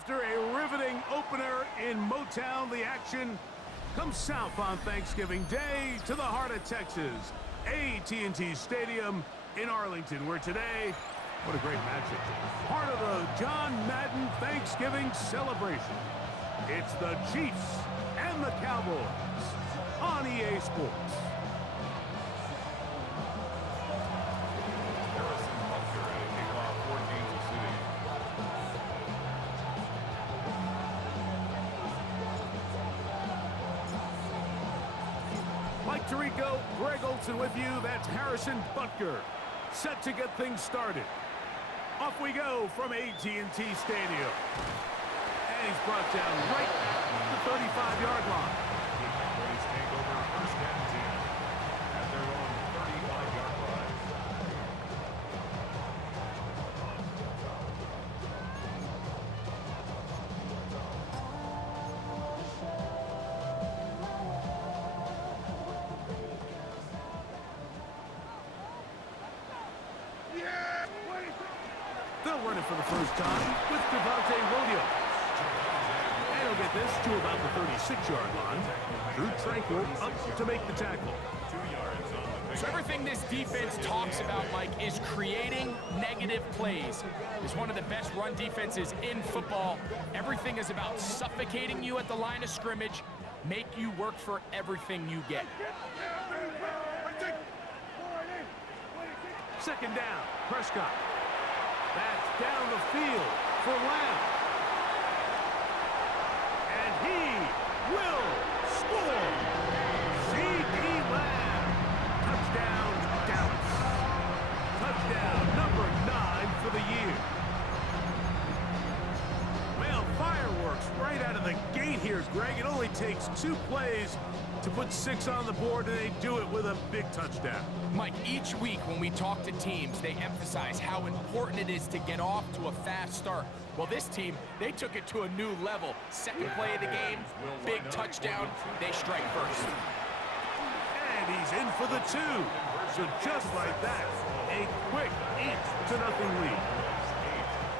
After a riveting opener in Motown, the action comes south on Thanksgiving Day to the heart of Texas, AT&T Stadium in Arlington, where today, what a great matchup, part of the John Madden Thanksgiving celebration. It's the Chiefs and the Cowboys on EA Sports. Mike Tirico, Greg Olson with you. That's Harrison Butker, set to get things started. Off we go from AT&T Stadium. And he's brought down right at the 35-yard line. Cowboys take over first and 10 at their own 35-yard line. They'll run it for the first time with Devontae Williams. And he'll get this to about the 36-yard line. Drew Tranquil up to make the tackle. 2 yards on the So everything this defense talks about, Mike, is creating negative plays. It's one of the best run defenses in football. Everything is about suffocating you at the line of scrimmage, make you work for everything you get. Second down, Prescott. That's down the field for Lamb. And he will score. C.D. Lamb. Touchdown, Dallas. Touchdown number 9 for the year. Well, fireworks right out of the gate here, Greg. It only takes 2 plays to put 6 on the board, and they do it with a big touchdown. Mike, each week when we talk to teams, they emphasize how important it is to get off to a fast start. Well, this team, they took it to a new level. Second play of the game, big touchdown, they strike first. And he's in for the 2. So just like that, a quick 8-0 lead.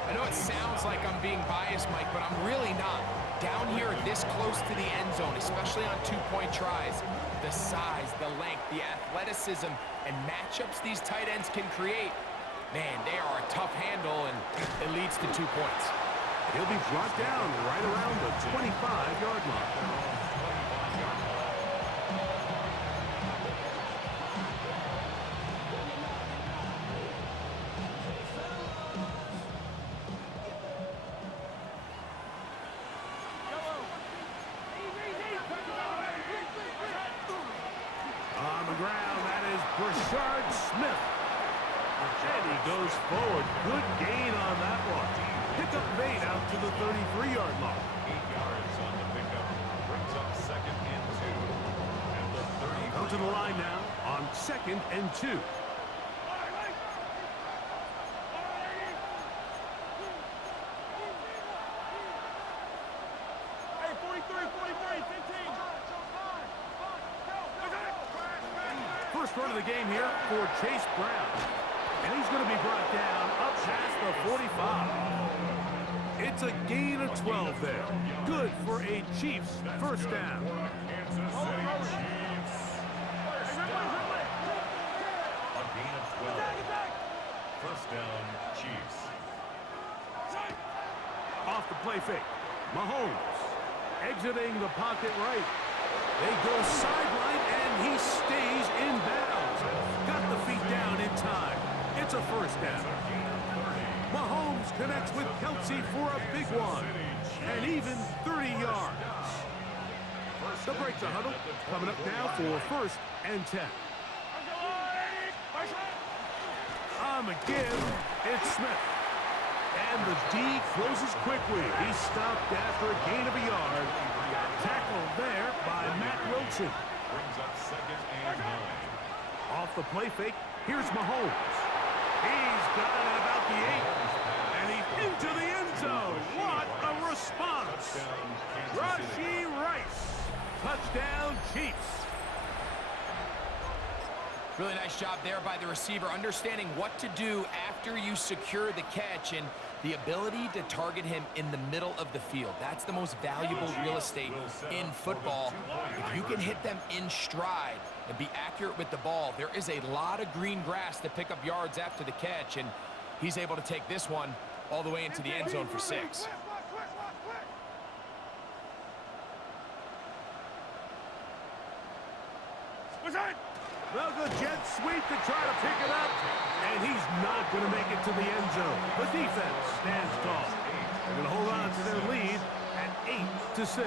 I know it sounds like I'm being biased, Mike, but I'm really not. Down here this close to the end zone, especially on 2-point tries, the size, the length, the athleticism, and matchups these tight ends can create, man, they are a tough handle, and it leads to 2 points. He'll be brought down right around the 25-yard line. On the ground, that is Brashard Smith. And he goes forward. Good gain on that one. Pick up 8 out to the 33-yard line. 8 yards on the pickup. Brings up second and 2. And the 30. Come to the line now on 2nd and 2. First run of the game here for Chase Brown. And he's going to be brought down up past the 45. It's a gain of 12 there. Good for a Chiefs first down. Kansas City Chiefs. First down. A gain of 12. First down, Chiefs. Off the play fake. Mahomes exiting the pocket right. They go sideline, and he stays in bounds. Got the feet down in time. It's a first down. Mahomes connects with Kelsey for a big one. And even 30 yards. The break the huddle. Coming up now for first and 10. On the give, it's Smith. And the D closes quickly. He stopped after a gain of a yard. Tackled there by Matt Wilson. Brings up second and 9. Off the play fake, here's Mahomes. He's got it at about the 8. And he's into the end zone. What a response. Rashee Rice. Touchdown, Chiefs. Really nice job there by the receiver, understanding what to do after you secure the catch and the ability to target him in the middle of the field. That's the most valuable real estate in football. If you can hit them in stride and be accurate with the ball, there is a lot of green grass to pick up yards after the catch, and he's able to take this one all the way into the end zone for 6. Well, good jet sweep to try to pick it up, and he's not going to make it to the end zone. The defense stands tall. They're going to hold on to their lead at 8-6.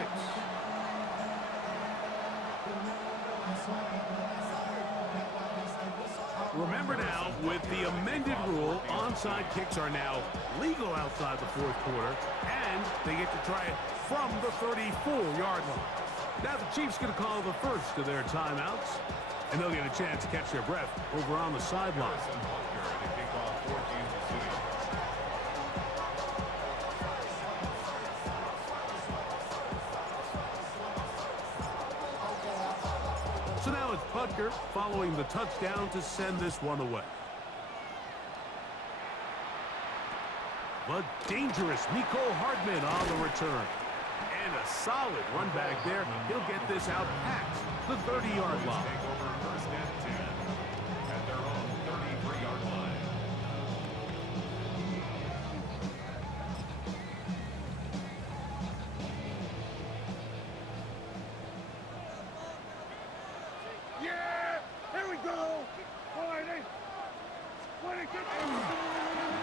Remember now, with the amended rule, onside kicks are now legal outside the fourth quarter, and they get to try it from the 34-yard line. Now the Chiefs going to call the first of their timeouts, and they'll get a chance to catch their breath over on the sideline. So now it's Butker following the touchdown to send this one away. But dangerous Mecole Hardman on the return. And a solid run back there. He'll get this out past the 30-yard line. Take over first and 10 at their own 33-yard line. Yeah! Here we go!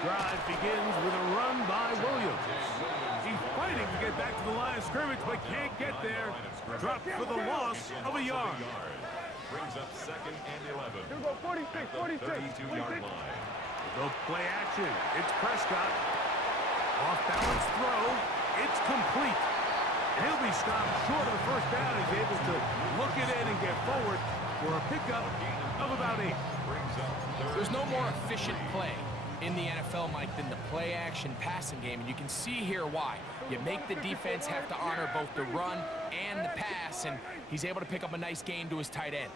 Drive begins with a run by Williams. He's fighting to get back to the line of scrimmage, but can't get there. Dropped for the loss of a yard. Brings up second and 11. Here we go, 46, 32-yard line. Go play action. It's Prescott. Off balance throw. It's complete. And he'll be stopped short of the first down. He's able to look it in and get forward for a pickup of about 8. There's no more efficient play in the NFL, Mike, than the play-action passing game, and you can see here why. You make the defense have to honor both the run and the pass, and he's able to pick up a nice gain to his tight end.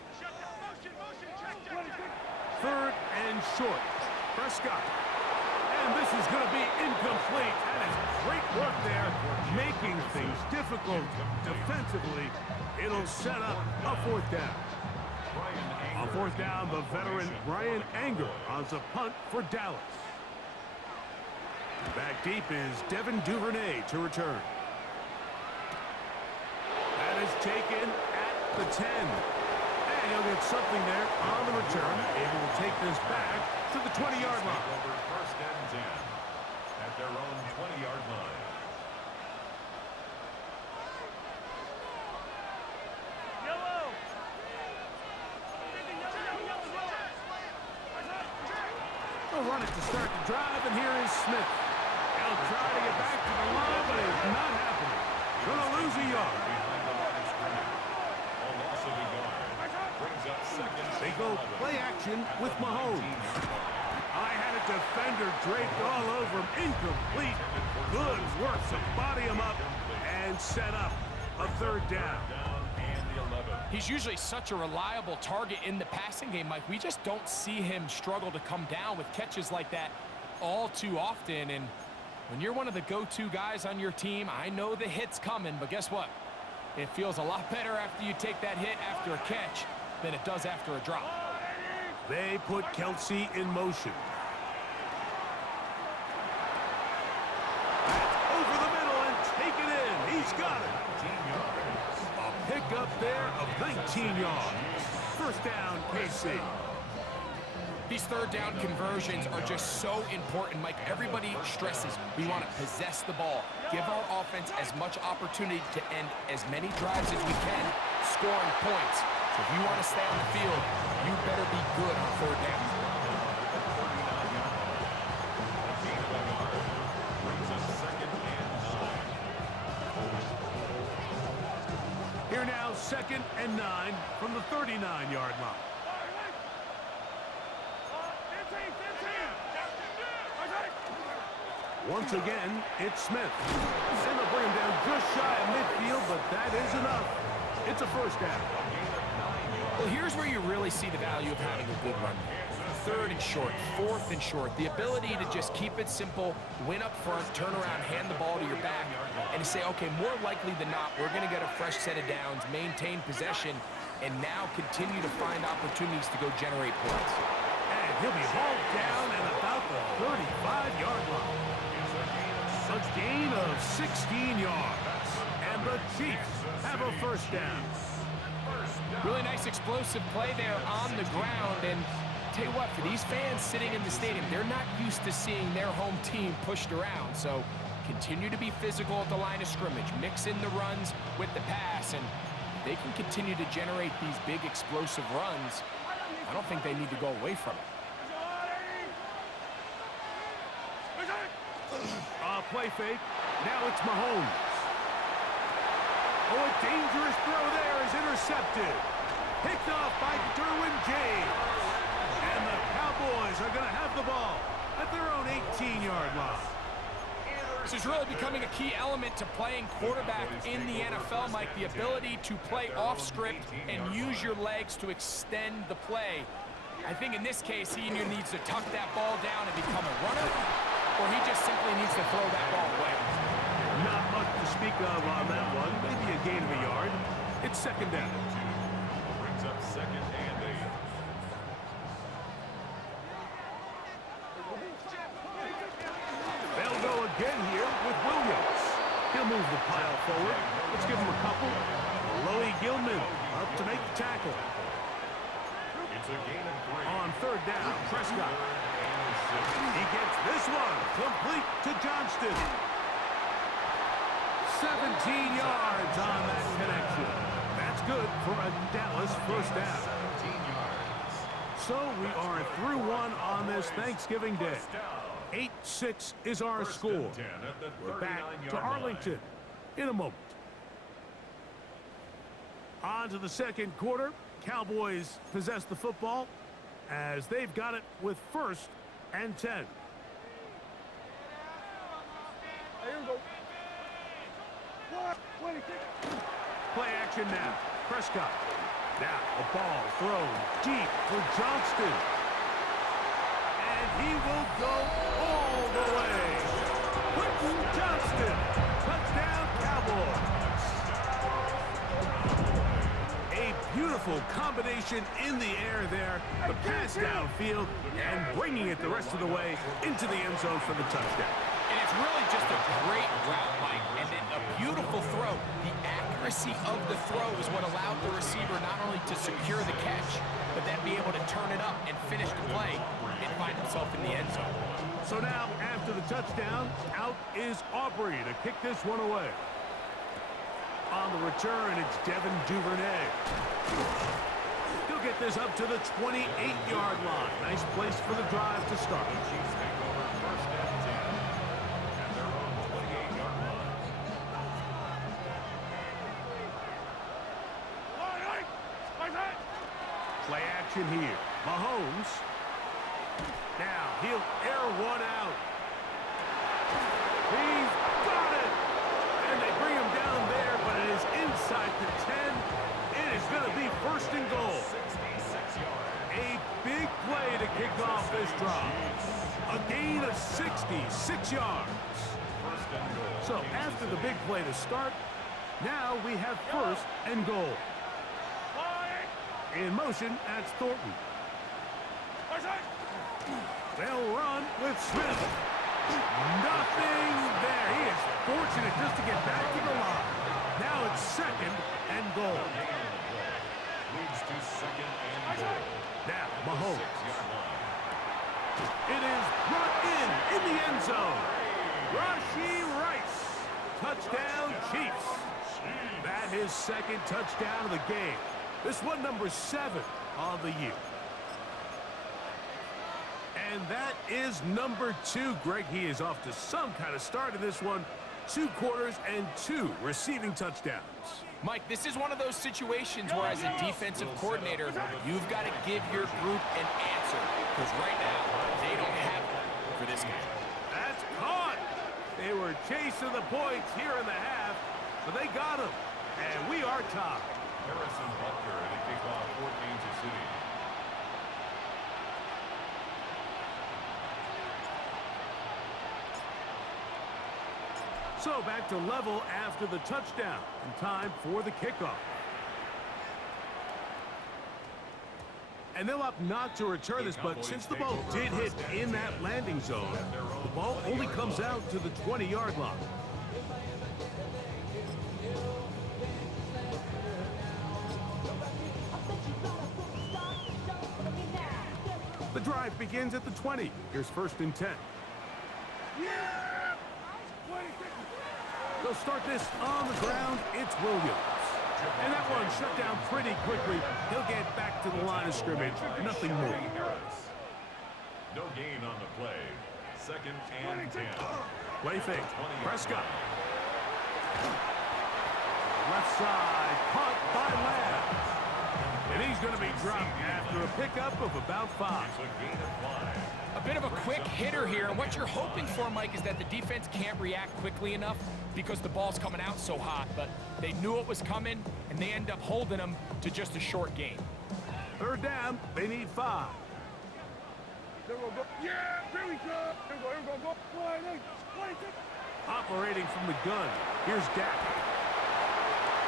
Third and short. Prescott. And this is going to be incomplete. That is great work there, making things difficult defensively. It'll set up a fourth down. On fourth down, the veteran Brian Anger on the punt for Dallas. Back deep is Devin Duvernay to return. That is taken at the 10. And he'll get something there on the return, able to take this back to the 20-yard line. Over first and 10 at their own 20-yard line. They'll run it to start the drive, and here is Smith. He'll try to get back to the line, but it's not happening. Going to lose a yard. They go play action with Mahomes. I had a defender draped all over him. Incomplete. Good work to body him up and set up a third down. He's usually such a reliable target in the passing game, Mike. We just don't see him struggle to come down with catches like that all too often. And when you're one of the go-to guys on your team, I know the hit's coming, but guess what? It feels a lot better after you take that hit after a catch than it does after a drop. They put Kelsey in motion. Over the middle and take it in. He's got it. A pickup there of 19 yards. First down, KC. These third down conversions are just so important, Mike. Everybody stresses we want to possess the ball, give our offense as much opportunity to end as many drives as we can, scoring points. So if you want to stay on the field, you better be good on third down. Here now, 2nd and 9 from the 39-yard line. Once again, it's Smith. And they'll bring him down just shy of midfield, but that is enough. It's a first down. Well, here's where you really see the value of having a good run. Third and short, fourth and short, the ability to just keep it simple, win up front, turn around, hand the ball to your back, and to say, okay, more likely than not, we're going to get a fresh set of downs, maintain possession, and now continue to find opportunities to go generate points. And he'll be hauled down at about the 35-yard line. A gain of 16 yards. And the Chiefs have a first down. Really nice explosive play there on the ground. And tell you what, for these fans sitting in the stadium, they're not used to seeing their home team pushed around. So continue to be physical at the line of scrimmage. Mix in the runs with the pass. And if they can continue to generate these big explosive runs, I don't think they need to go away from it. Play fake. Now it's Mahomes. Oh, a dangerous throw there is intercepted. Picked off by Derwin James. And the Cowboys are going to have the ball at their own 18-yard line. This is really becoming a key element to playing quarterback in the NFL, Mike. The ability to play off script and use your legs to extend the play. I think in this case, he either needs to tuck that ball down and become a runner, or he just simply needs to throw that ball away. Not much to speak of on that one. Maybe a gain of a yard. It's second down. Brings up second and 8. They'll go again here with Williams. He'll move the pile forward. Let's give him a couple. Loey Gilman up to make the tackle. It's a gain of 3. On third down, Prescott. He gets this one complete to Johnston. 17 yards on that connection. That's good for a Dallas first down. 17 yards. So we are through one on this Thanksgiving Day. 8-6 is our score. We're back to Arlington in a moment. On to the second quarter. Cowboys possess the football as they've got it with first and 10. Play action now. Prescott. Now a ball thrown deep for Johnston. And he will go all the way. Quentin Johnston. Touchdown, Cowboys. A beautiful combination in the air there. The pass downfield and bringing it the rest of the way into the end zone for the touchdown. And it's really just a great route, Mike, and then a beautiful throw. The accuracy of the throw is what allowed the receiver not only to secure the catch, but then be able to turn it up and finish the play and find himself in the end zone. So now, after the touchdown, out is Aubrey to kick this one away. On the return, it's Devin Duvernay. He'll get this up to the 28-yard line. Nice place for the drive to start. Chiefs take over first and 10 at their own 28-yard line. Play action here. Mahomes. Now he'll air one out. He's got it. And they bring him down there, but it is inside the 10. It is going to be first and goal. 66 yards. A big play to kick off this drive. A gain of 66 yards. First and goal. So after the big play to start, now we have first and goal. In motion, that's Thornton. They'll run with Smith. Nothing there. He is fortunate just to get back to the line. Now it's second and goal. Leads to second and goal. Now, Mahomes. 6-yard line. It is brought in the end zone. Rashee Rice. Touchdown, Chiefs. That is second touchdown of the game. This one number 7 of the year. And that is number 2. Greg, he is off to some kind of start in this one. 2 quarters and 2 receiving touchdowns. Mike, this is one of those situations where as a defensive coordinator, you've got to give your group an answer. Because right now, they don't have one for this guy. That's caught. They were chasing the points here in the half, but they got him. And we are tied. Harrison Butker to kick off for Kansas City. So back to level after the touchdown, and time for the kickoff. And they'll opt not to return this, but since the ball did hit in that landing zone, the ball only comes out to the 20-yard line. The drive begins at the 20. Here's 1st and 10. They'll start this on the ground. It's Williams. And that one shut down pretty quickly. He'll get back to the line of scrimmage. Nothing more. No gain on the play. 2nd and 10. Play fake. Prescott. Left side. Caught by Lamb. And he's going to be dropped after a pickup of about 5. It's a gain of 5. A bit of a quick hitter here, and what you're hoping for, Mike, is that the defense can't react quickly enough because the ball's coming out so hot, but they knew it was coming, and they end up holding them to just a short gain. 3rd down, they need 5. Yeah, there we go. Here we go. Operating from the gun, here's Dak.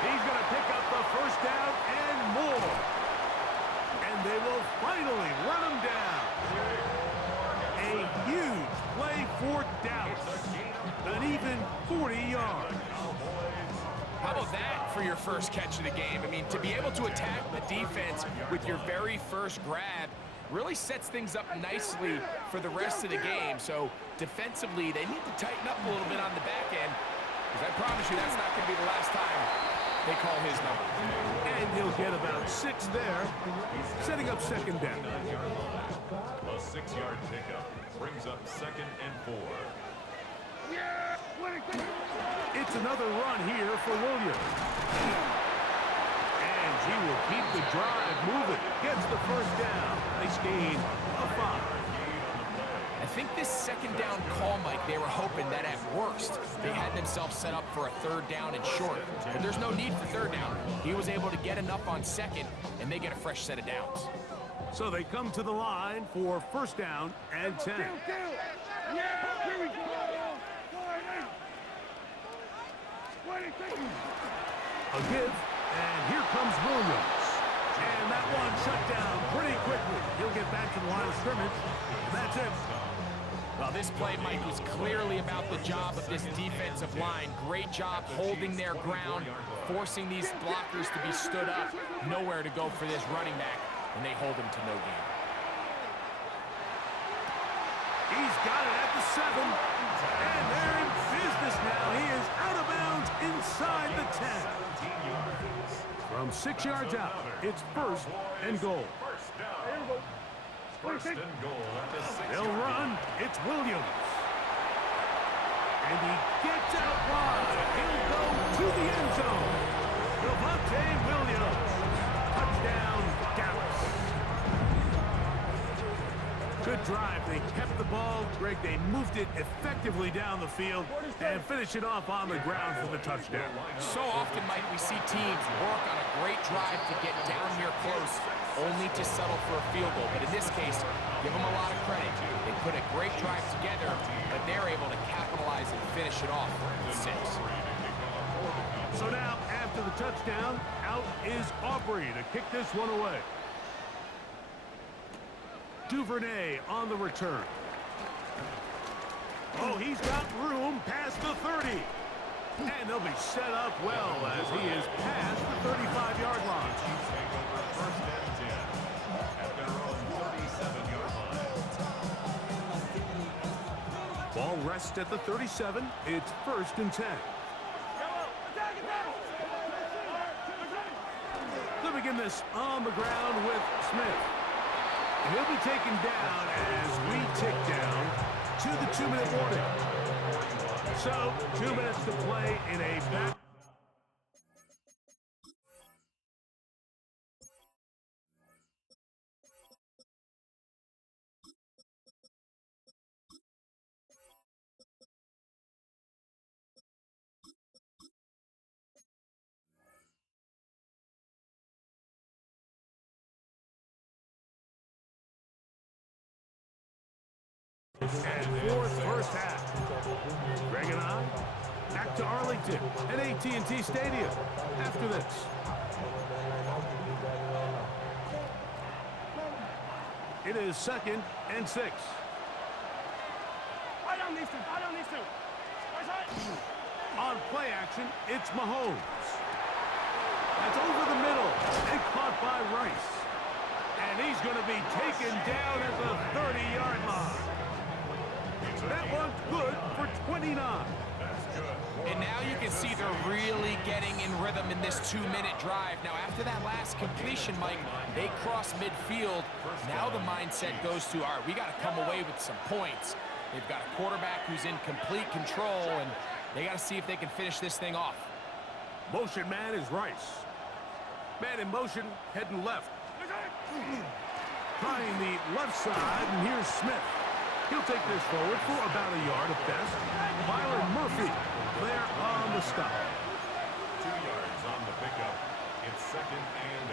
He's going to pick up the 1st down and more. And they will finally run him down. A huge play for Dallas. An even 40 yards. How about that for your first catch of the game? I mean, to be able to attack the defense with your very first grab really sets things up nicely for the rest of the game. So defensively, they need to tighten up a little bit on the back end, because I promise you that's not going to be the last time they call his number. And he'll get about 6 there, setting up 2nd down. A 6-yard pickup brings up 2nd and 4. It's another run here for Williams. And he will keep the drive moving. Gets the 1st down. Nice gain of 5. I think this 2nd down call, Mike, they were hoping that at worst they had themselves set up for a 3rd down and short. But there's no need for 3rd down. He was able to get enough on 2nd, and they get a fresh set of downs. So they come to the line for 1st down and 10. Yeah, here we go. A give, and here comes Williams. And that one shut down pretty quickly. He'll get back to the line of scrimmage, and that's it. Well, this play, Mike, was clearly about the job of this defensive line. Great job holding their ground, forcing these blockers to be stood up. Nowhere to go for this running back, and they hold him to no gain. He's got it at the 7, and they're in business now. He is out of bounds inside the 10. From 6 yards out, it's 1st and goal. First and goal at the 6-yard They'll run. It's Williams. And he gets out wide. He'll go to the end zone. Javonte Williams. Touchdown, Dallas. Good drive. They kept the ball. Greg, they moved it effectively down the field and finish it off on the ground for the touchdown. So often, Mike, we see teams work on a great drive to get down here close, only to settle for a field goal. But in this case, give them a lot of credit. They put a great drive together, but they're able to capitalize and finish it off with 6. So now, after the touchdown, out is Aubrey to kick this one away. Duvernay on the return. Oh, he's got room past the 30. And they'll be set up well as he is past the 35-yard line. First and 10 at their own 37-yard line. Ball rests at the 37. It's 1st and 10. They'll begin this on the ground with Smith. He'll be taken down as we tick down to the 2-minute warning. So, 2 minutes to play in a back. And fourth first half. Greg and I, back to Arlington at AT&T Stadium after this. It is 2nd and 6. I don't need to. On play action, it's Mahomes. That's over the middle and caught by Rice. And he's going to be taken down at the 30-yard line. That one's good for 29. And now you can see they're really getting in rhythm in this 2-minute drive. Now, after that last completion, Mike, they cross midfield. Now the mindset goes to, all right, we got to come away with some points. They've got a quarterback who's in complete control, and they got to see if they can finish this thing off. Motion man is Rice. Man in motion, heading left. Trying the left side, and here's Smith. He'll take this forward for about a yard at best. Byron Murphy there on the stop. 2 yards on the pickup. It's 2nd and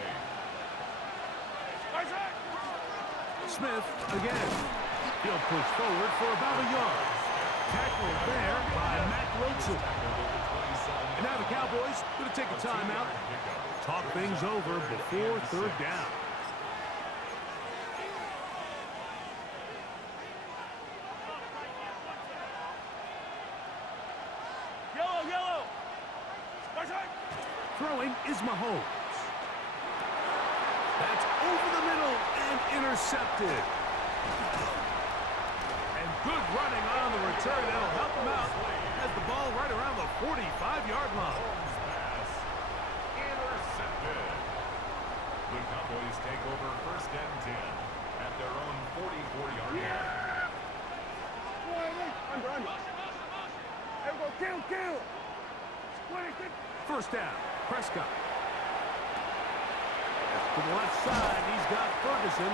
8. Smith again. He'll push forward for about a yard. Tackled there by Matt Wilson. And now the Cowboys going to take a timeout. Talk things over before 3rd down. Yellow. Throwing is Mahomes. That's over the middle and intercepted. And good running on the return. That'll help him out. Has the ball right around the 45-yard line. Pass intercepted. The Cowboys take over 1st and 10 at their own 44-yard line. Under. There we go. Kill. 26. First down, Prescott. To the left side, he's got Ferguson.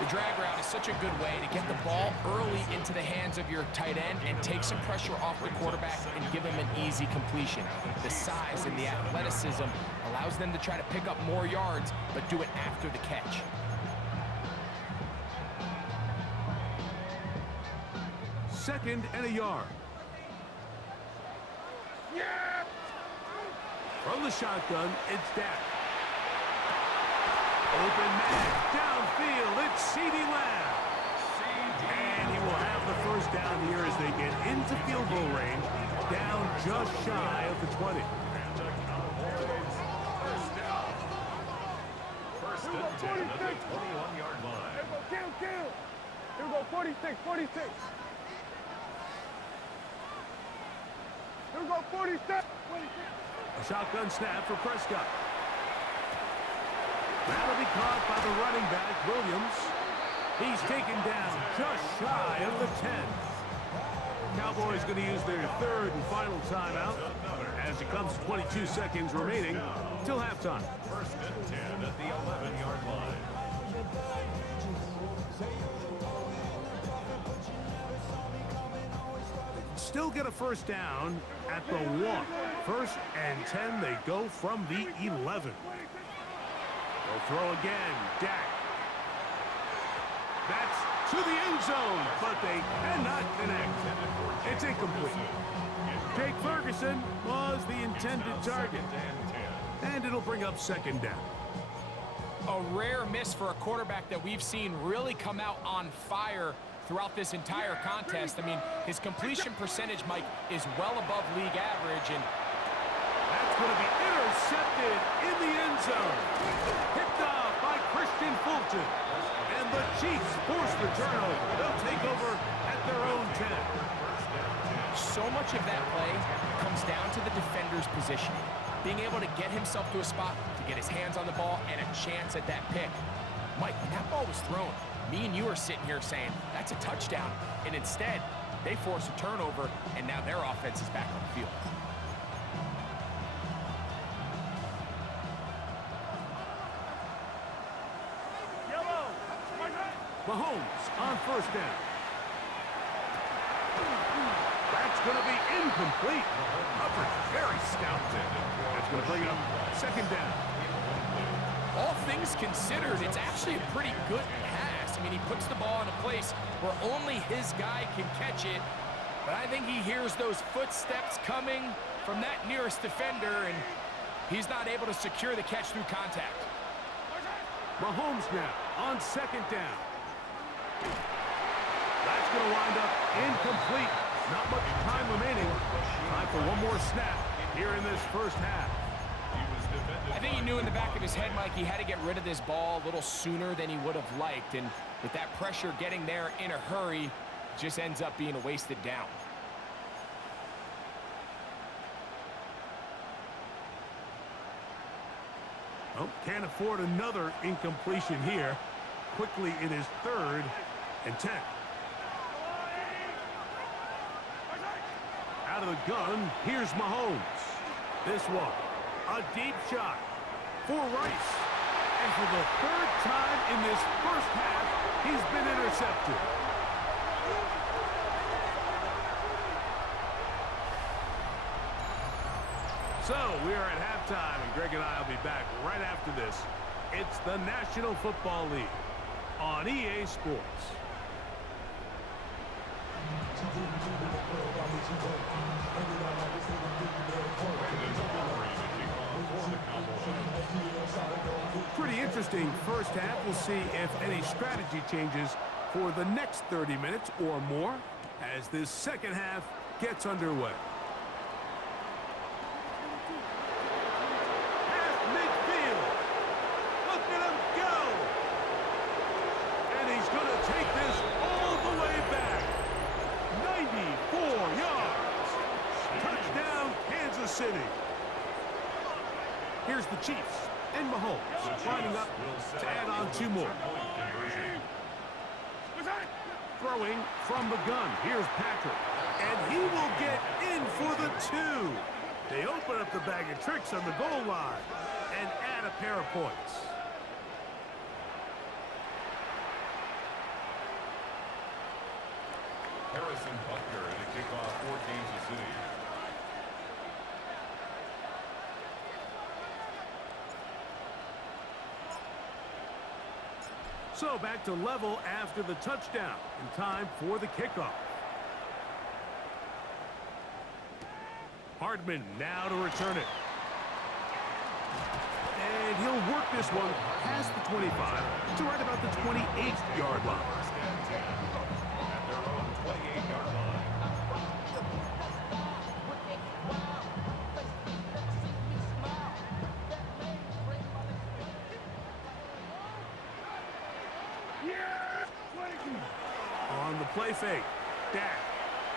The drag route is such a good way to get the ball early into the hands of your tight end and take some pressure off the quarterback and give him an easy completion. The size and the athleticism allows them to try to pick up more yards, but do it after the catch. Second and a yard. Yeah. From the shotgun, it's Dak. Open man, downfield, it's CeeDee Lamb. And he will have the first down here as they get into field goal range, down just shy of the 20. First and 10 at the 21-yard line. There we go. Kill. Here we go. 46. Here we go. 46. A shotgun snap for Prescott. That'll be caught by the running back, Williams. He's taken down just shy of the 10. Cowboys going to use their 3rd and final timeout as it comes to 22 seconds remaining till halftime. First and 10 at the 11-yard line. Still get a first down at the 1. 1st and 10, they go from the 11. They'll throw again, Dak. That's to the end zone, but they cannot connect. It's incomplete. Jake Ferguson was the intended target. And it'll bring up 2nd down. A rare miss for a quarterback that we've seen really come out on fire throughout this entire contest. I mean, his completion percentage, Mike, is well above league average, and that's going to be intercepted in the end zone. Picked off by Christian Fulton. And the Chiefs force the turnover. They'll take over at their own 10. So much of that play comes down to the defender's positioning. Being able to get himself to a spot, to get his hands on the ball, and a chance at that pick. Mike, when that ball was thrown, me and you are sitting here saying, that's a touchdown. And instead, they force a turnover, and now their offense is back on the field. Mahomes on first down. That's going to be incomplete. Hubbard very stout. That's going to bring up 2nd down. All things considered, it's actually a pretty good pass. I mean, he puts the ball in a place where only his guy can catch it. But I think he hears those footsteps coming from that nearest defender, and he's not able to secure the catch through contact. Mahomes now on second down. That's going to wind up incomplete. Not much time remaining. Time for one more snap here in this first half. I think he knew in the back of his head, Mike, he had to get rid of this ball a little sooner than he would have liked. And with that pressure getting there in a hurry, it just ends up being a wasted down. Oh, can't afford another incompletion here. Quickly, it is 3rd and 10. Out of the gun, here's Mahomes. This one, a deep shot for Rice. And for the 3rd time in this first half, he's been intercepted. So, we are at halftime, and Greg and I will be back right after this. It's the National Football League on EA Sports. Pretty interesting first half. We'll see if any strategy changes for the next 30 minutes or more as this second half gets underway. Past midfield. Look at him go. And he's going to take this all the way back. 94 yards. Touchdown, Kansas City. Here's the Chiefs and Mahomes lining up to add on 2 more. Throwing from the gun. Here's Patrick. And he will get in for the 2. They open up the bag of tricks on the goal line and add a pair of points. Harrison Butker in a kickoff for Kansas City. So back to level after the touchdown, and time for the kickoff. Hardman now to return it. And he'll work this one past the 25 to right about the 28-yard line. At their own 28-yard line. On the play fake, Dak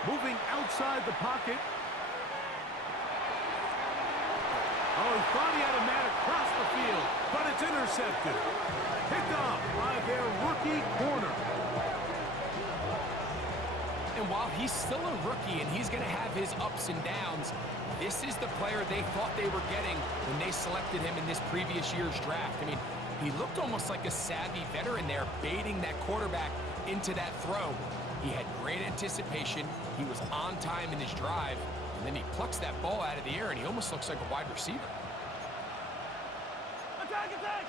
moving outside the pocket. Oh, he thought he had a man across the field, but it's intercepted. Picked off by their rookie corner. And while he's still a rookie and he's going to have his ups and downs, this is the player they thought they were getting when they selected him in this previous year's draft. I mean, he looked almost like a savvy veteran there, baiting that quarterback into that throw. He had great anticipation. He was on time in his drive. And then he plucks that ball out of the air, and he almost looks like a wide receiver. Attack, attack!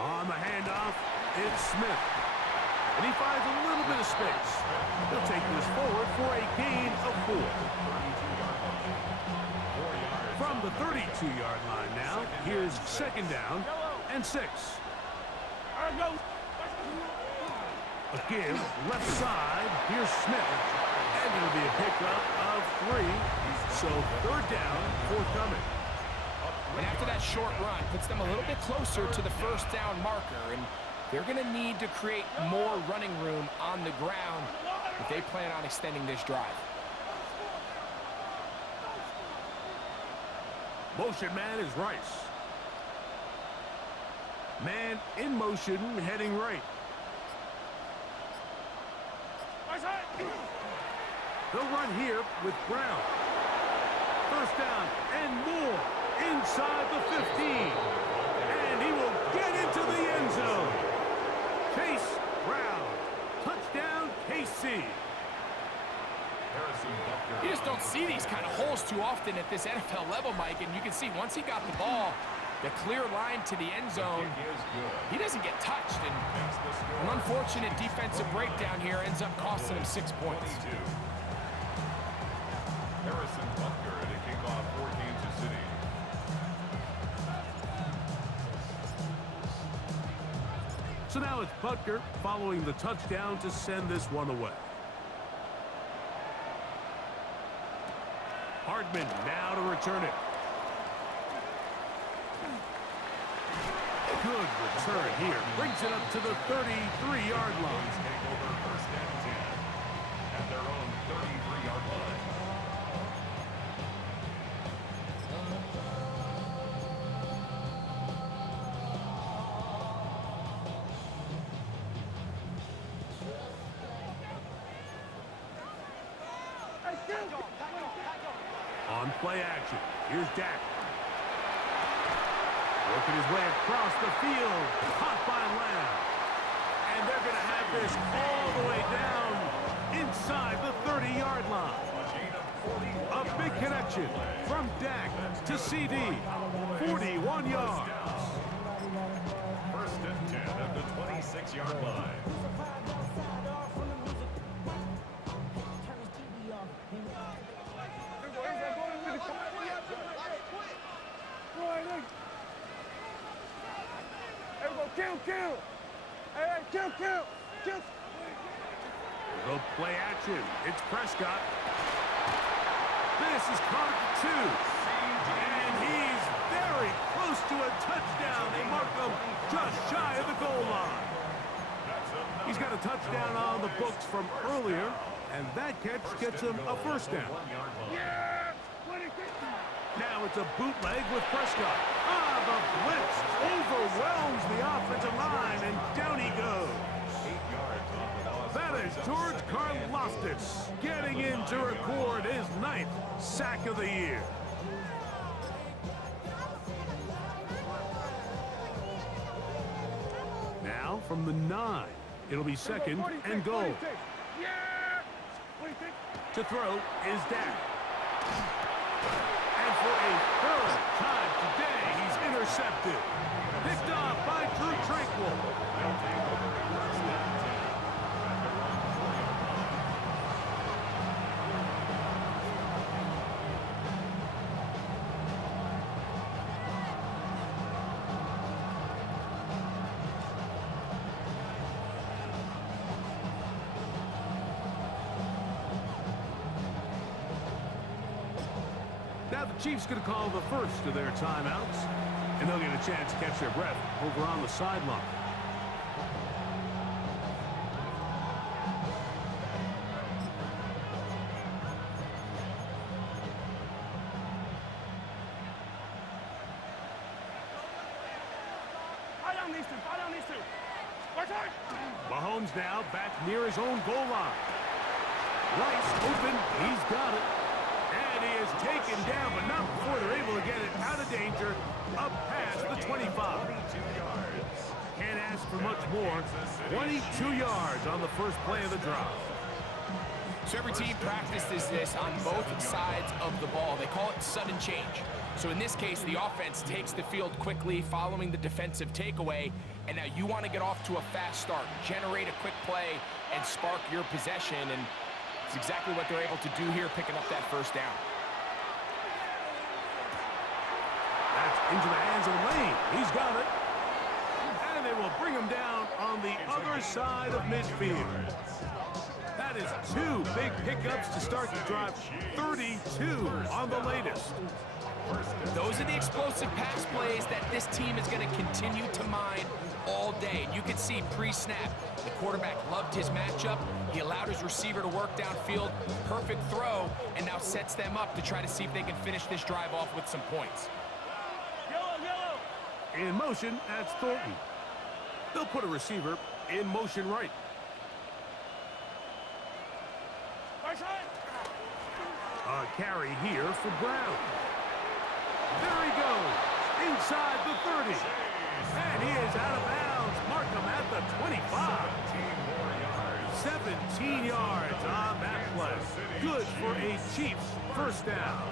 On the handoff, it's Smith. And he finds a little bit of space. He'll take this forward for a gain of 4. From the 32-yard line now, here's second down and 6. A give, left side, here's Smith. And it'll be a pickup of 3. So 3rd down, forthcoming. And after that short run, puts them a little bit closer to the first down marker. And they're going to need to create more running room on the ground if they plan on extending this drive. Motion man is Rice. Man in motion, heading right. They'll run here with Brown. First down and more inside the 15. And he will get into the end zone. Chase Brown. Touchdown, KC. You just don't see these kind of holes too often at this NFL level, Mike. And you can see once he got the ball, The clear line to the end zone. He doesn't get touched, and an unfortunate defensive breakdown here ends up costing him 6 points. Harrison Butker to kick off for Kansas City. So now it's Butker following the touchdown to send this one away. Hardman now to return it. Good return here. Brings it up to the 33-yard line. Take over first and 10 at their own 33-yard line. On play action, here's Dak. Working his way across the field, caught by Lamb. And they're going to have this all the way down inside the 30-yard line. A big connection from Dak to CD, 41 yards. First and 10 at the 26-yard line. Kill. Hey, kill. The play action. It's Prescott. This is caught at 2. And he's very close to a touchdown. They mark him just shy of the goal line. He's got a touchdown on the books from earlier, and that catch gets him a first down. Now it's a bootleg with Prescott. The blitz overwhelms the offensive line, and down he goes. That is George Karlaftis getting in to record his 9th sack of the year. Now from the 9, it'll be second and goal. To throw is Dak. And for a third time today, he's intercepted. Picked off by Drew Tranquill. Now the Chiefs going to call the first of their timeouts, and they'll get a chance to catch their breath over on the sideline. Mahomes now back near his own goal line. Rice open, he's got it. And he is taken down, but not before they're able to get it out of danger, up past the 25. Can't ask for much more. 22 yards on the first play of the drive. So every team practices this on both sides of the ball. They call it sudden change. So in this case, the offense takes the field quickly following the defensive takeaway, and now you want to get off to a fast start, generate a quick play, and spark your possession, and it's exactly what they're able to do here, picking up that first down. That's into the hands of Lane. He's got it. And they will bring him down on the other side of midfield. That is 2 big pickups to start the drive. 32 on the latest. Those are the explosive pass plays that this team is going to continue to mine all day. And you can see pre-snap, the quarterback loved his matchup. He allowed his receiver to work downfield. Perfect throw, and now sets them up to try to see if they can finish this drive off with some points. In motion, that's Thornton. They'll put a receiver in motion right. A carry here for Brown. There he goes, inside the 30. And he is out of bounds. Mark him at the 25. 17 yards on that play. Good for a Chiefs first down.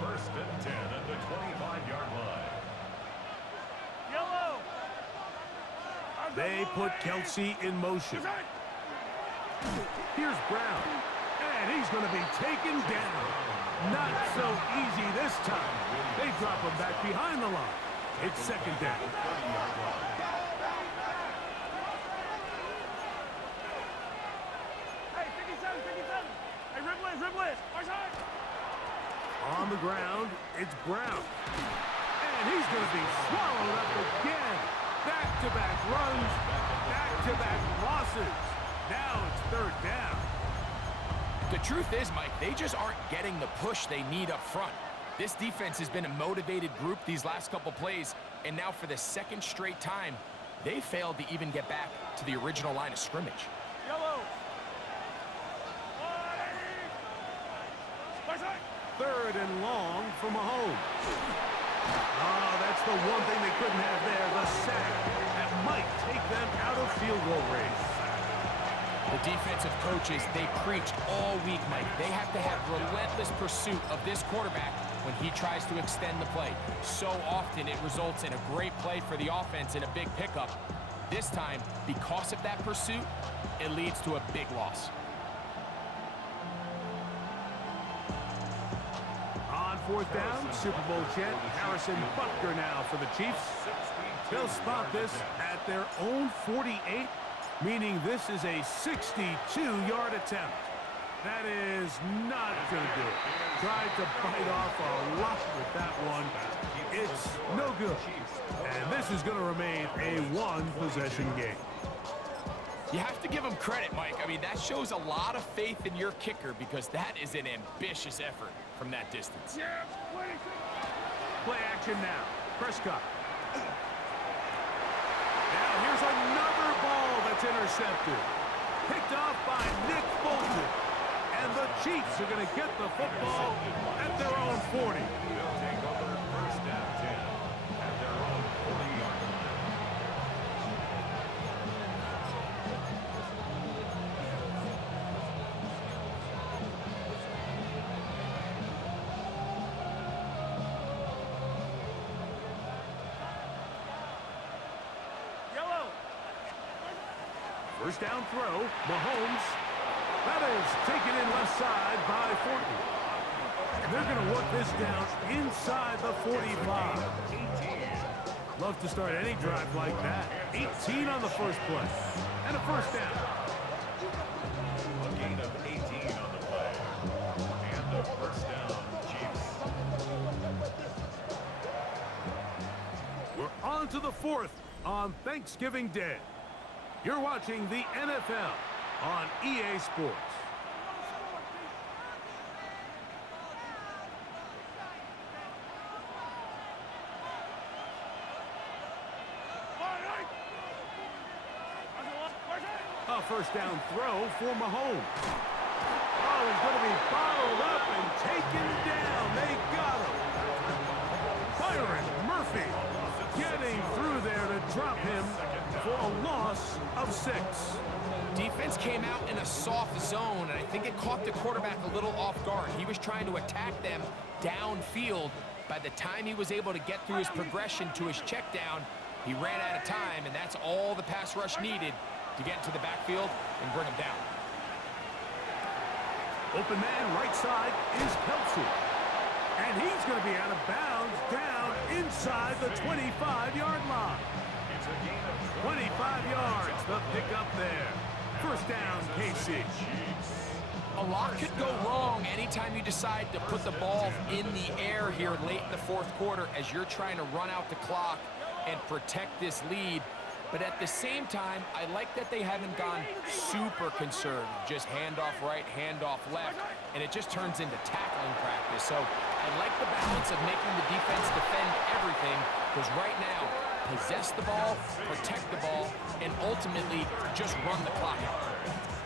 First and 10 at the 25-yard line. They put Kelsey in motion. Here's Brown. And he's going to be taken down. Not so easy this time. They drop him back behind the line. It's second down. Hey, 57, 57. Hey, Ribley. On the ground, it's Brown. And he's going to be swallowed up again. Back-to-back runs, back-to-back losses. Now it's third down. The truth is, Mike, they just aren't getting the push they need up front. This defense has been a motivated group these last couple plays, and now for the second straight time, they failed to even get back to the original line of scrimmage. Yellow. Third and long for Mahomes. Oh, that's the one thing they couldn't have there, the sack. That might take them out of field goal range. The defensive coaches, they preached all week, Mike. They have to have relentless pursuit of this quarterback when he tries to extend the play. So often it results in a great play for the offense and a big pickup. This time, because of that pursuit, it leads to a big loss. On fourth down, Super Bowl champ Harrison Butker now for the Chiefs. They'll spot this at their own 48, meaning this is a 62-yard attempt. That is not going to do it. Tried to bite off a lot with that one. It's no good. And this is going to remain a one-possession game. You have to give him credit, Mike. I mean, that shows a lot of faith in your kicker because that is an ambitious effort from that distance. Play action now. Prescott. Now here's another ball that's intercepted. Picked off by Nick Bolton. And the Chiefs are going to get the football at their own 40. They'll take over first down 10 at their own 40-yard line. Yellow. First down throw, Mahomes. That is taken in left side by Fortney. And they're going to work this down inside the 45. Love to start any drive like that. 18 on the first play. And a first down. A gain of 18 on the play. And a first down, Chiefs. We're on to the fourth on Thanksgiving Day. You're watching the NFL on EA Sports. A first down throw for Mahomes. Oh, he's going to be bottled up and taken down. They got him. Byron Murphy getting through there to drop him for a loss of 6. Defense came out in a soft zone, and I think it caught the quarterback a little off guard. He was trying to attack them downfield. By the time he was able to get through his progression to his check down, he ran out of time, and that's all the pass rush needed to get into the backfield and bring him down. Open man right side is Kelsey. And he's going to be out of bounds down inside the 25-yard line. 25 yards, the pickup there. First down, KC. A lot could go wrong anytime you decide to put the ball in the air here late in the fourth quarter as you're trying to run out the clock and protect this lead. But at the same time, I like that they haven't gone super conservative. Just handoff right, handoff left, and it just turns into tackling practice. So I like the balance of making the defense defend everything, because right now, possess the ball, protect the ball, and ultimately just run the clock out.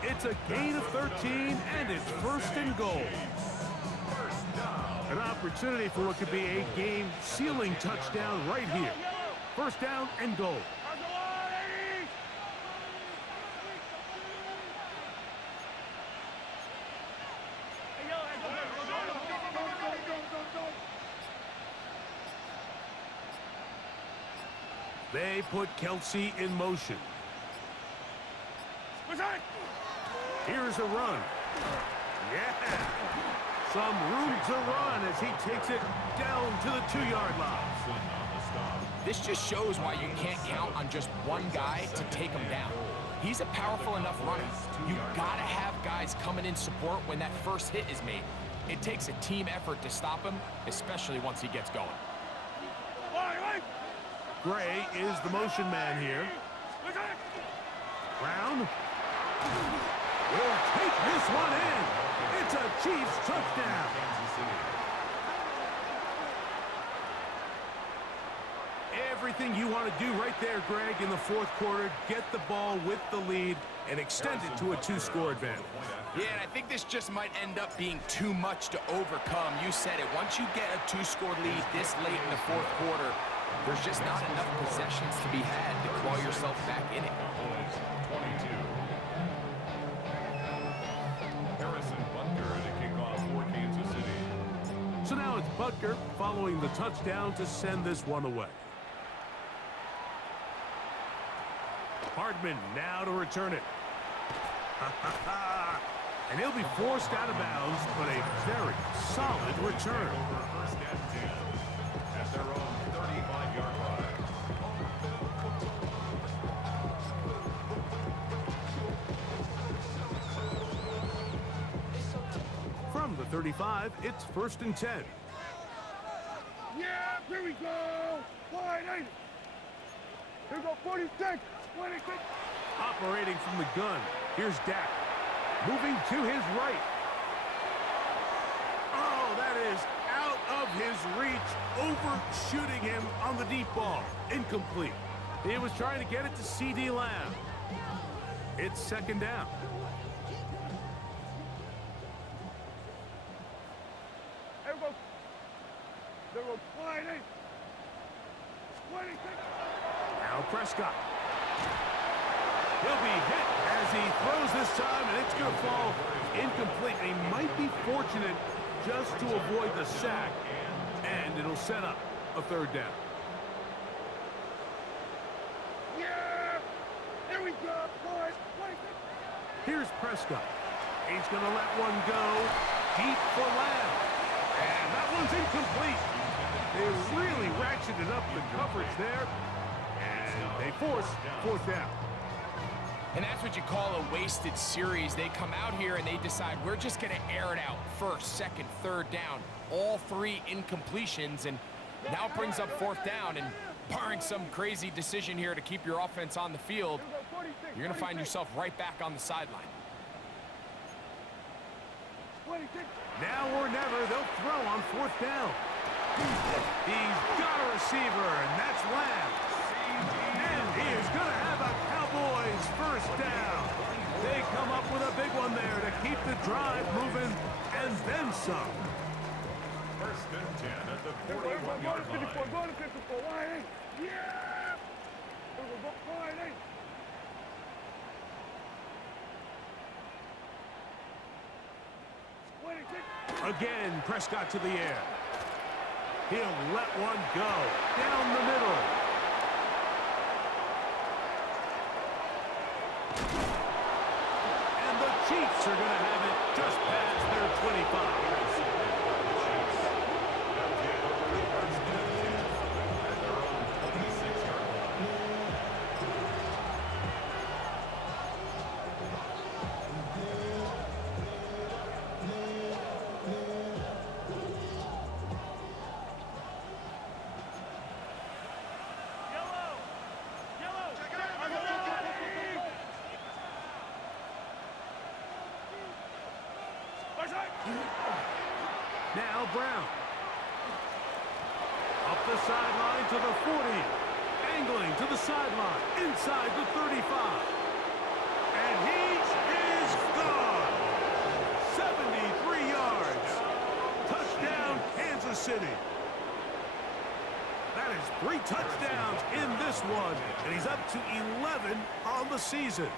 It's a gain of 13, and it's first and goal. An opportunity for what could be a game-sealing touchdown right here. First down and goal. They put Kelsey in motion. Here's a run. Yeah. Some room to run as he takes it down to the 2-yard line. This just shows why you can't count on just one guy to take him down. He's a powerful enough runner. You gotta have guys coming in support when that first hit is made. It takes a team effort to stop him, especially once he gets going. Gray is the motion man here. Brown will take this one in. It's a Chiefs touchdown. Everything you want to do right there, Greg, in the fourth quarter. Get the ball with the lead and extend it to a 2-score advantage. Yeah, and I think this just might end up being too much to overcome. You said it. Once you get a 2-score lead this late in the fourth quarter, there's just not enough possessions to be had to claw yourself back in it. 22. Harrison Butker to kick off for Kansas City. So now it's Butker following the touchdown to send this one away. Hardman now to return it. And he'll be forced out of bounds, but a very solid return. Over first and 10 at their own 35-yard line. From the 35, it's 1st and 10. Yeah, here we go. Wide eight. Here we go, 46. 26. Operating from the gun, here's Dak. Moving to his right. Oh, that is out of his reach, overshooting him on the deep ball. Incomplete. He was trying to get it to C.D. Lamb. It's 2nd down. Here we go. There we go, wide eight. 26. Now Prescott. He'll be hit as he throws this time, and it's going to fall incomplete. He might be fortunate just to avoid the sack, and it'll set up a 3rd down. Yeah. Here we go, boys. 26. Here's Prescott. He's going to let one go deep for Lamb. And that one's incomplete. They really ratcheted up the coverage there, and they force 4th down. And that's what you call a wasted series. They come out here and they decide we're just going to air it out. 1st, 2nd, 3rd down. All 3 incompletions, and now it brings up 4th down. And barring some crazy decision here to keep your offense on the field, you're going to find yourself right back on the sideline. 26. Now or never, they'll throw on 4th down. He's got a receiver, and that's Lamb. And he is going to have a Cowboys 1st down. They come up with a big one there to keep the drive moving, and then some. 1st and 10 at the 41-yard line. Go to 54. Wide eight. Yeah. Here we go, wide eight. Again, Prescott to the air. He'll let one go down the middle. And the Chiefs are going to have it just past their 25. Now Brown. Up the sideline to the 40. Angling to the sideline. Inside the 35. And he is gone. 73 yards. Touchdown, Kansas City. That is 3 touchdowns in this one. And he's up to 11 on the season.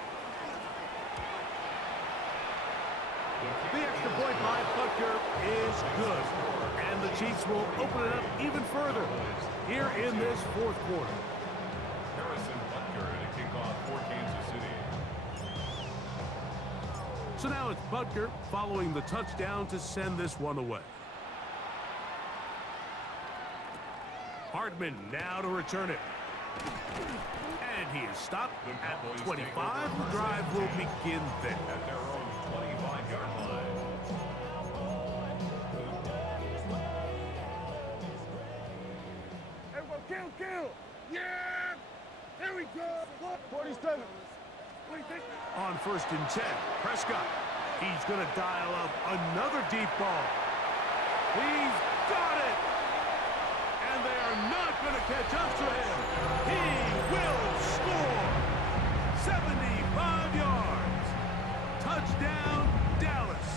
The extra point by Butker is good. And the Chiefs will open it up even further here in this fourth quarter. Harrison Butker to kick off for Kansas City. So now it's Butker following the touchdown to send this one away. Hardman now to return it. And he is stopped at the 25. The drive will begin there. At their own 25-yard line. Everyone, kill! Yeah! Here we go! 47. On 1st and 10, Prescott. He's going to dial up another deep ball. He's got it! And they are not going to catch up to him. He will score! 75 yards. Touchdown, Dallas.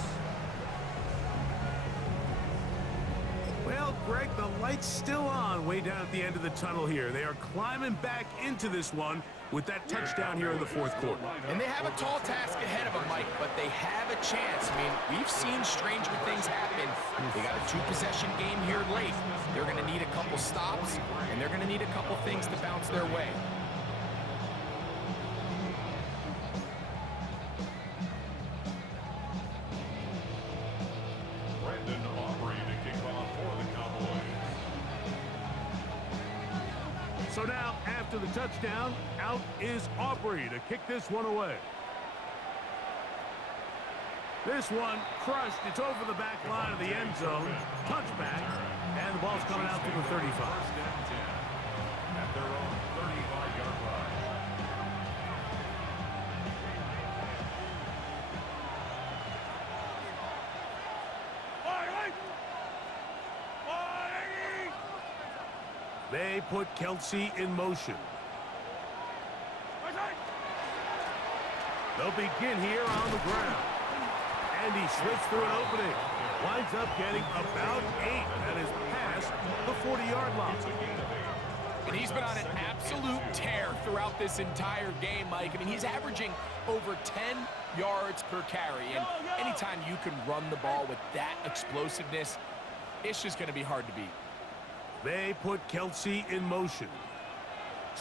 Well, Greg, the light's still on way down at the end of the tunnel here. They are climbing back into this one with that touchdown here in the 4th quarter. And they have a tall task ahead of them, Mike, but they have a chance. I mean, we've seen stranger things happen. They got a 2-possession game here late. They're going to need a couple stops, and they're going to need a couple things to bounce their way. So now, after the touchdown, out is Aubrey to kick this one away. This one crushed. It's over the back line of the end zone. Touchback. And the ball's coming out to the 35. At their own 35-yard line. They put Kelsey in motion. They'll begin here on the ground. And he slips through an opening. Winds up getting about 8. That is past the 40-yard line. And he's been on an absolute tear throughout this entire game, Mike. I mean, he's averaging over 10 yards per carry. And anytime you can run the ball with that explosiveness, it's just going to be hard to beat. They put Kelsey in motion.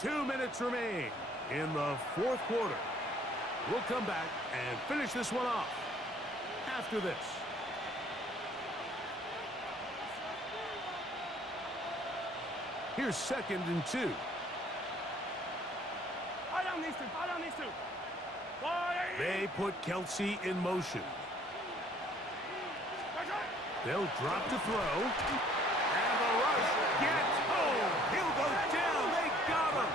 2 minutes remain in the 4th quarter. We'll come back and finish this one off after this. Here's 2nd and 2. They put Kelsey in motion. They'll drop to throw. And the rush gets home. He'll go down. They got him.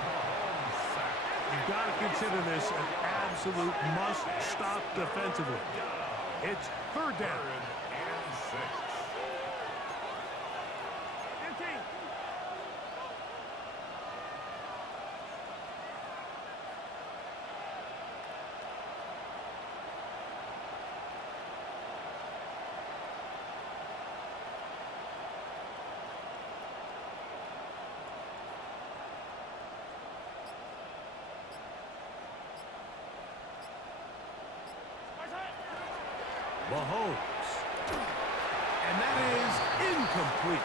You've got to consider this an absolute must-stop defensively. It's 3rd down. And 6. Mahomes. And that is incomplete.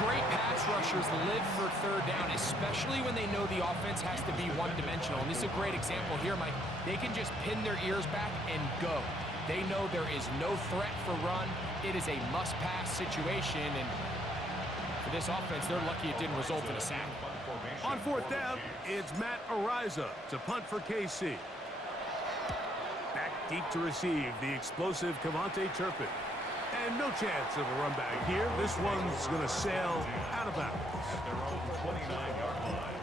Great pass rushers live for 3rd down, especially when they know the offense has to be one-dimensional. And this is a great example here, Mike. They can just pin their ears back and go. They know there is no threat for run. It is a must-pass situation. And for this offense, they're lucky it didn't result in a sack. On 4th down, it's Matt Ariza to punt for KC. Back deep to receive the explosive Cavante Turpin. And no chance of a run back here. This one's going to sail out of bounds. At their own 29-yard line.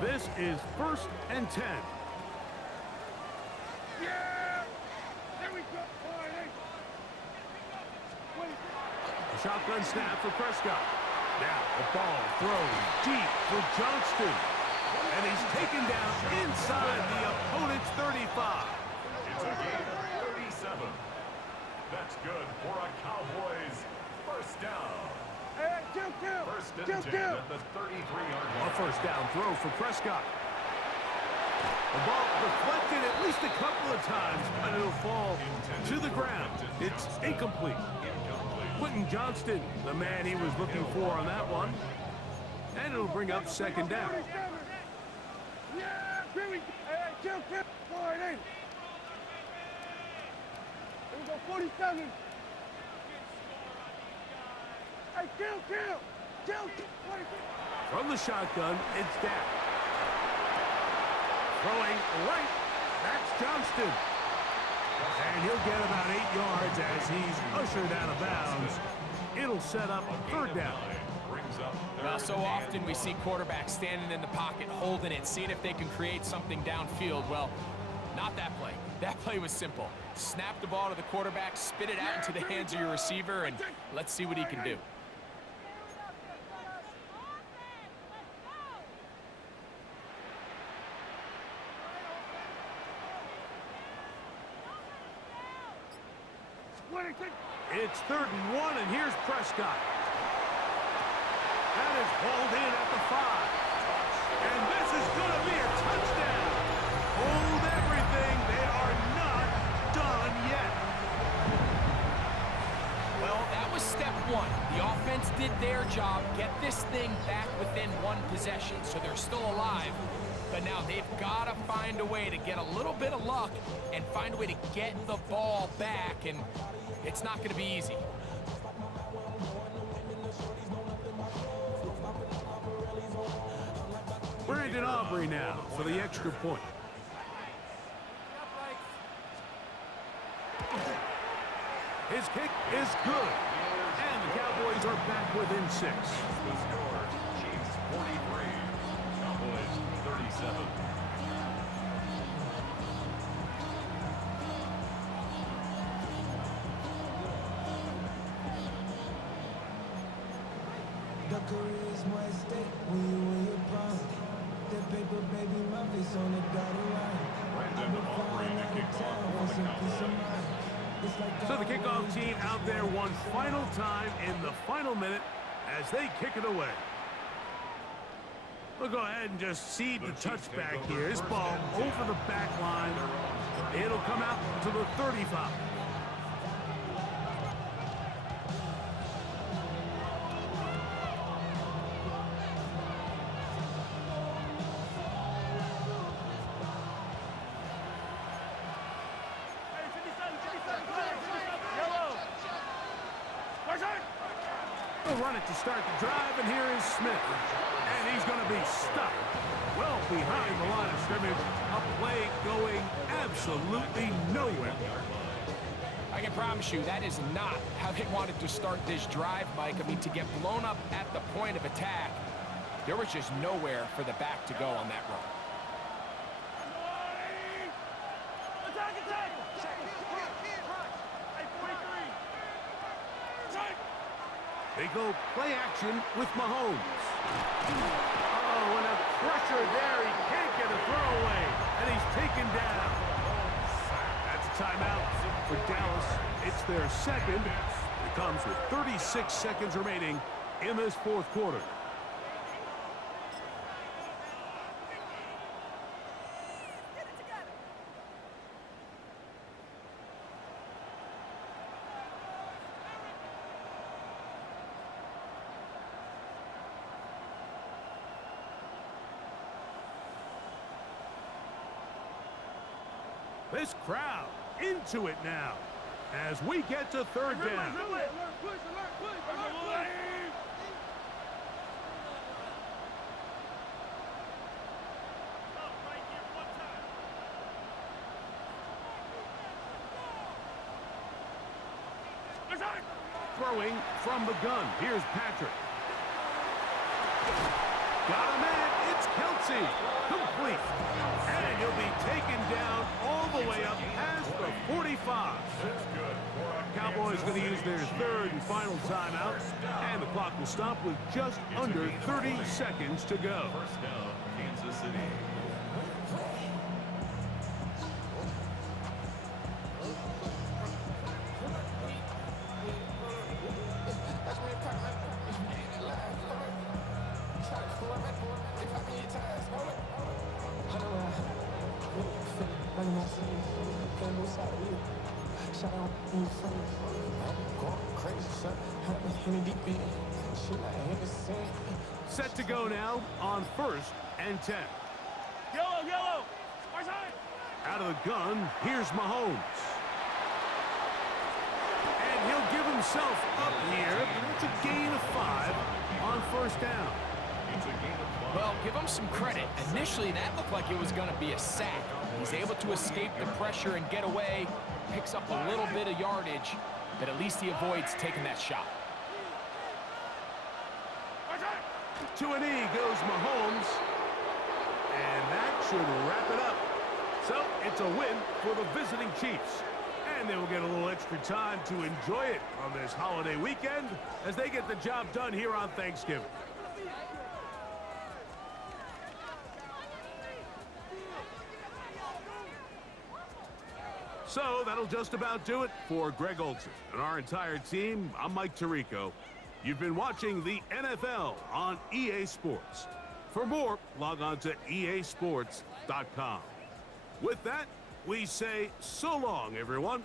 This is 1st and 10. Yeah! There we go! A shotgun snap for Prescott. Now the ball thrown deep for Johnston. And he's taken down inside the opponent's 35. It's a gain of 37. That's good for a Cowboys 1st down. Hey, kill! 1st and 10 at the 33-yard A line. 1st down throw for Prescott. The ball deflected at least a couple of times, but it'll fall to the ground. It's incomplete. Quentin Johnston, the man he was looking for on that one. And it'll bring up 2nd down. Yeah! Here we go. Hey, kill. Boy, it ain't. Here we go, 47. Hey, kill. 46. From the shotgun, it's Dak. Throwing right. That's Johnston. And he'll get about 8 yards as he's ushered out of bounds. It'll set up third down. Well, so often we see quarterbacks standing in the pocket, holding it, seeing if they can create something downfield. Well, not that play. That play was simple. Snap the ball to the quarterback, spit it out into the hands of your receiver, and let's see what he can do. It's 3rd and 1, and here's Prescott. That is hauled in at the 5. And this is going to be a touchdown. Hold everything. They are not done yet. Well, that was step 1. The offense did their job, get this thing back within 1 possession, so they're still alive. But now they've got to find a way to get a little bit of luck and find a way to get the ball back, and it's not going to be easy. Brandon Aubrey now for the extra point. His kick is good. And the Cowboys are back within 6. The score, Chiefs 43, Cowboys 37. The career's more at stake when you win your prime. That paper, baby, my face on the dotted line. Brandon Aubrey to kick off for the Cowboys. So the kickoff team out there one final time in the final minute as they kick it away. We'll go ahead and just see the touchback here. This ball over the back line. It'll come out to the 35. They'll run it to start the drive, and here is Smith. And he's going to be stuck well behind the line of scrimmage. A play going absolutely nowhere. I can promise you that is not how they wanted to start this drive, Mike. I mean, to get blown up at the point of attack, there was just nowhere for the back to go on that run. They go play action with Mahomes. Oh, and a pressure there. He can't get a throwaway, and he's taken down. That's a timeout for Dallas. It's their second. It comes with 36 seconds remaining in this fourth quarter. This crowd into it now as we get to third down. Throwing from the gun. Here's Patrick. Got him in. It's Kelsey. Complete. And he'll be taken down all the way up past the 45. Cowboys going to use their third and final timeout. And the clock will stop with just under 30 seconds to go. First down, Kansas City. Set to go now on 1st and 10. Yellow, yellow. Our side. Out of the gun, here's Mahomes. And he'll give himself up here, but it's a gain of 5 on first down. It's a gain of 5. Well, give him some credit. Initially, that looked like it was going to be a sack. He's able to escape the pressure and get away, picks up a little bit of yardage, but at least he avoids taking that shot. To an E goes Mahomes. And that should wrap it up. So, it's a win for the visiting Chiefs. And they will get a little extra time to enjoy it on this holiday weekend as they get the job done here on Thanksgiving. So that'll just about do it for Greg Olson and our entire team. I'm Mike Tirico. You've been watching the NFL on EA Sports. For more, log on to easports.com. With that, we say so long, everyone.